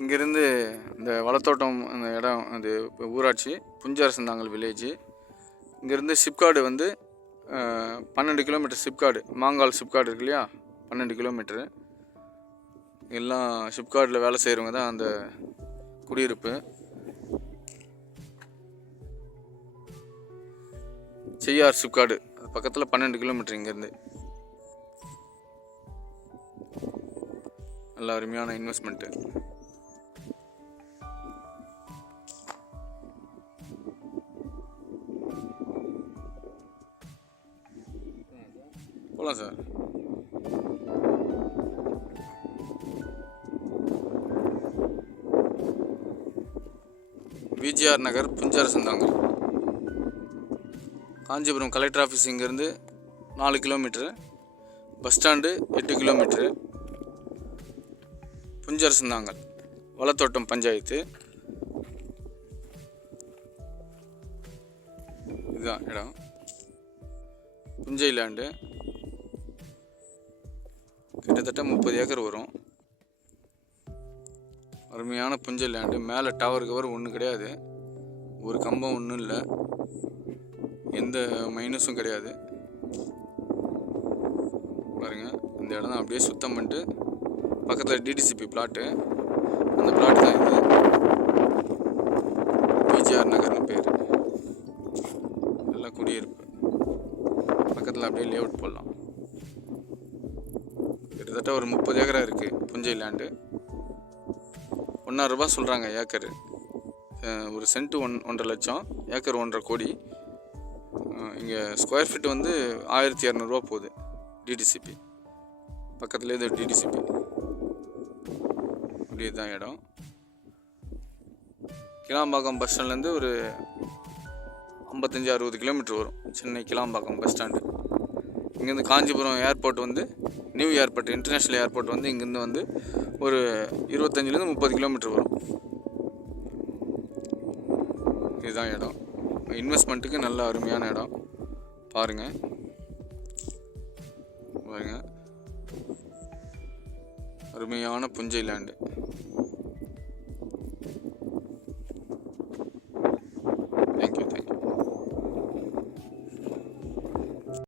இங்கேருந்து இந்த வளத்தோட்டம் அந்த இடம் அது ஊராட்சி புஞ்சரசந்தாங்கல் வில்லேஜ் இங்கேருந்து சிப்காடு வந்து பன்னெண்டு கிலோமீட்டர் சிப்காடு மாங்கால் சிப்காடு இருக்கு இல்லையா? பன்னெண்டு கிலோமீட்டரு எல்லாம் சிப்காட்டில் வேலை செய்கிறவங்க தான் அந்த குடியிருப்பு. செய்யார் சிப்காடு அது பக்கத்தில் பன்னெண்டு கிலோமீட்டர் இங்கேருந்து. நல்ல அருமையான இன்வெஸ்ட்மெண்ட்டு போகலாம் sir. VGR Nagar Puncharasanthangal Kanchipuram collector office இங்கேருந்து நாலு கிலோமீட்ரு. பஸ் ஸ்டாண்டு எட்டு கிலோமீட்ரு. புஞ்சரசந்தாங்கல் வளத்தோட்டம் பஞ்சாயத்து. இதுதான் இடம். புஞ்சை லேண்டு. கிட்டத்தட்ட முப்பது ஏக்கர் வரும். அருமையான புஞ்சல் லேண்டு மேலே டவர் கவர் ஒன்றும் கிடையாது. ஒரு கம்பம் ஒன்றும் இல்லை. எந்த மைனஸும் கிடையாது. பாருங்கள் இந்த இடம் தான் அப்படியே சுத்தம் பண்ணிட்டு பக்கத்தில் டிடிசிபி பிளாட்டு அந்த பிளாட் தான் இது. பிஜிஆர் நகர்னு பேர். எல்லாம் குடியிருப்பு. பக்கத்தில் அப்படியே லேஅவுட் போடலாம். கிட்டத்தட்ட ஒரு முப்பது ஏக்கரா இருக்குது புஞ்சை லேண்டு ஒன்றரை ரூபா சொல்கிறாங்க ஏக்கரு. ஒரு சென்ட்டு ஒன் ஒன்றரை லட்சம் ஏக்கர் ஒன்றரை கோடி. இங்கே ஸ்கொயர் ஃபீட் வந்து ஆயிரத்தி இரநூறுவா போகுது டிடிசிபி பக்கத்துலேயே இது டிடிசிபி அப்படியே தான் இடம். கிளாம்பாக்கம் பஸ் ஸ்டாண்ட்லேருந்து ஒரு ஐம்பத்தஞ்சு அறுபது கிலோமீட்டர் வரும். சென்னை கிளாம்பாக்கம் பஸ் ஸ்டாண்டு இங்கேருந்து காஞ்சிபுரம் ஏர்போர்ட் வந்து நியூ ஏர்போர்ட் இன்டர்நேஷ்னல் ஏர்போர்ட் வந்து இங்கேருந்து வந்து ஒரு இருபத்தஞ்சிலேருந்து முப்பது கிலோமீட்டர் வரும். இதுதான் இடம். இன்வெஸ்ட்மெண்ட்டுக்கு நல்ல அருமையான இடம். பாருங்கள் பாருங்கள் அருமையான புஞ்சை லேண்டு தேங்க்யூ தேங்க்யூ